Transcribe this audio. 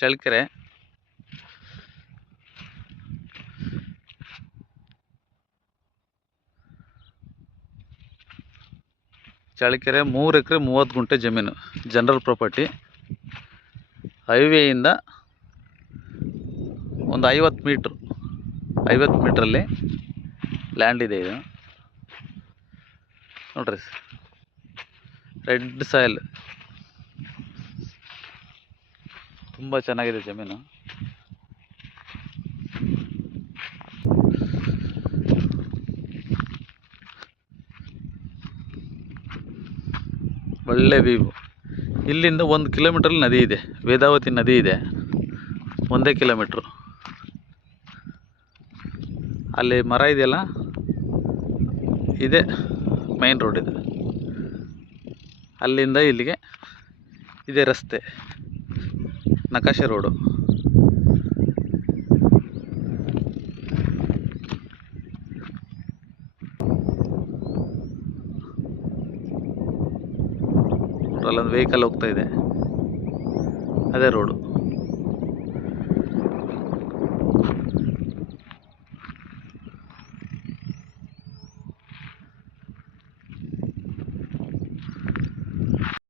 ಚಳ್ಳಕೆರೆ. ಚಳ್ಳಕೆರೆ 3 ಎಕರೆ 30 ಗುಂಟೆ ಜಮೀನು, general property. ಹೈವೇಯಿಂದ ಒಂದು 50 ಮೀಟ್ರಲ್ಲಿ ಲ್ಯಾಂಡ್ ಇದೆ ಇದು. ನೋಡ್ರಿ, ರೆಡ್ ಸಾಯಿಲ್, ತುಂಬ ಚೆನ್ನಾಗಿದೆ ಜಮೀನು. ಒಳ್ಳೆ ವ್ಯೂ. ಇಲ್ಲಿಂದ 1 ಕಿಲೋಮೀಟ್ರಲ್ಲಿ ನದಿ ಇದೆ, ವೇದಾವತಿ ನದಿ ಇದೆ. 1 ಕಿಲೋಮೀಟ್ರು. ಅಲ್ಲಿ ಮರ ಇದೆಯಲ್ಲ, ಇದೆ ಮೈನ್ ರೋಡ್ ಇದೆ. ಅಲ್ಲಿಂದ ಇಲ್ಲಿಗೆ ಇದೆ ರಸ್ತೆ, ನಕಾಶೆ ರೋಡು. ಅಲ್ಲೊಂದು ವೆಹಿಕಲ್ ಹೋಗ್ತಾ ಇದೆ, ಅದೇ ರೋಡು.